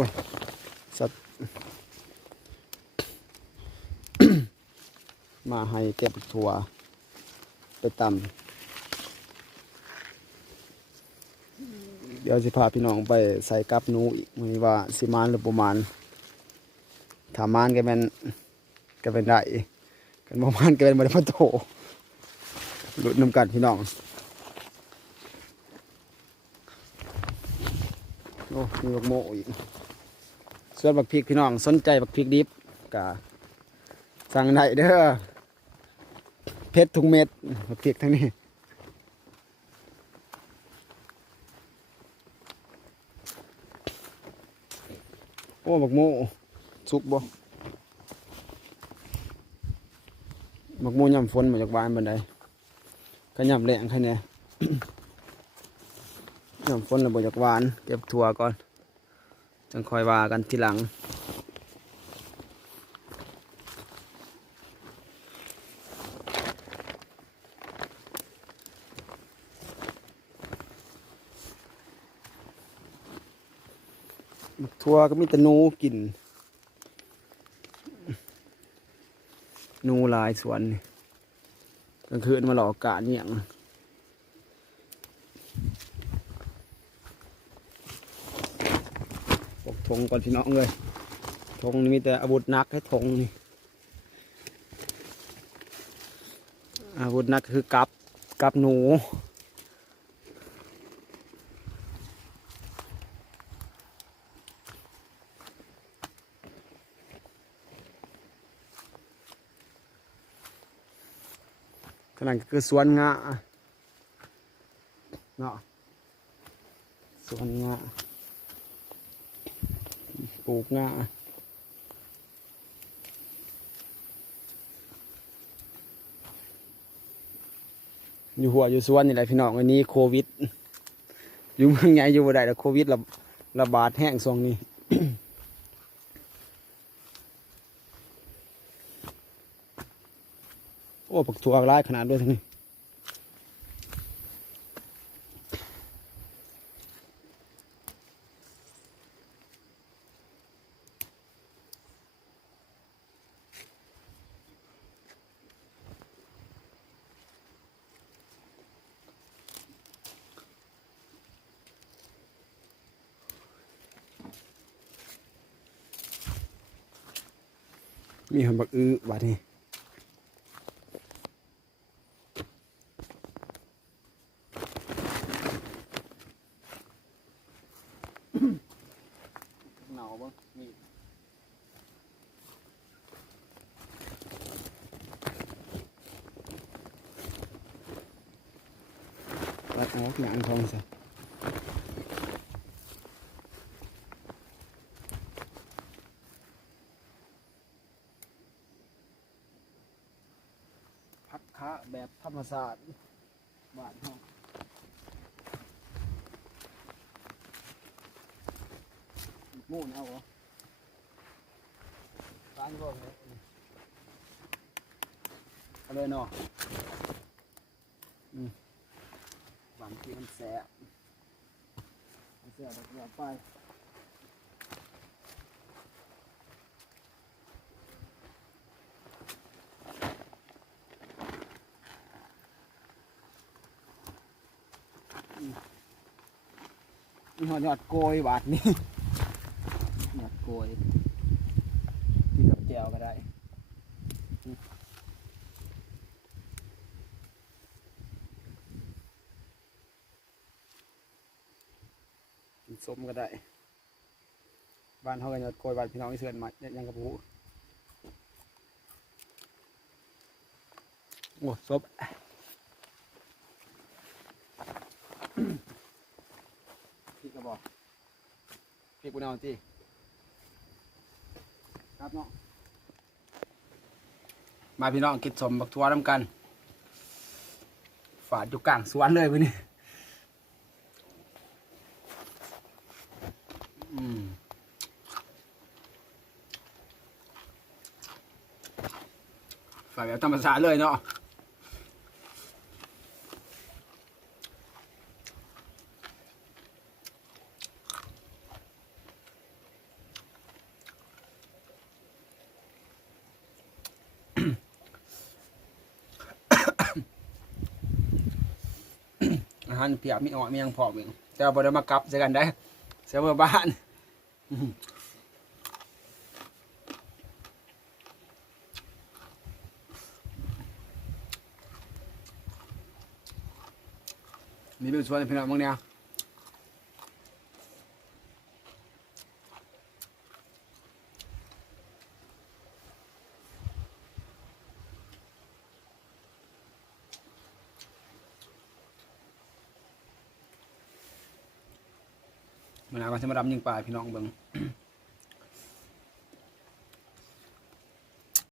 อ้ยสัตว์ มาให้เก็บถั่วไปตำเดี๋ยวสิพาพี่น้องไปใส่กับหนูอีกมือว่าสิมานหรือประมาณถามานก็เป็นได้กันประมาณก็เป็นบริพัตโตหลุดน้ำกัดพี่น้องโอ้มีบักโมอีกส่วนบักพริกพี่น้องสนใจบักพริกดิบกะสั่งได้เด้อเพชรทุกเม็ดบักพริกทั้งนี้โอ้บักโมสุกบ่บักโมยำฝนมาจากบ้านบันไดก็ยำแรงแค่นี้ ยำฝนระเบิดจากหวานเก็บถั่วก่อนจังคอยว่ากันทีหลังถั่วก็มีแต่หนูกินหนูลายสวนกลางคืนมาหลอกกาเนี่ยงปกธงก่อนพี่น้องเลยธงนี่มีแต่อาวุธนักให้ธงนี่อาวุธนักคือกับหนูขนาดคือสวนงะเนาะสวนงะปลูกงะอยู่หัวอยู่สวนนี่แหละพี่น้องวันนี้โควิดอยู่เมืองใหญ่อยู่บ่ได้แล้วโควิดระบาดแห้งช่วงนี้ โอ้ผักถั่วร้ายขนาดด้วยทั้งนี้มีหอมบักบาดนี้หนาวบ้างมีรัดออกหนังทองซะพักค้าแบบธรรมศาสตร์บ้านห้องมูนเอาเหรอร้านก็เลยเอาเลยเนาะหวานที่มันแสบเสียแบบนี้ไปหอดโกยบาทนี่หอดโกยที่กับแจวก็ได้ส้มก็ได้บ้านเขากันหอดโกยบ้านพี่น้องที่เสื่อนมายังกระพูโอ้ส้มพี่ก็บอกพี่กูเอาจีครับเนาะมาพี่น้องกินสมบักทัวน้ำกันฝาดอยู่กลางสวนเลยวันนี้ฝาดแบบธรรมชาติเลยเนาะ หันเปียกมีอ้อยมีหยังพร้อมอีกแต่ว่าบ่ได้มากลับใส่กันได้เสียเมื่อบ้านมีเป็นส่วนพี่น้องบางเนี่ยมันเอาไปทำมาดำยิงปลาพี่น้องเบิ่ง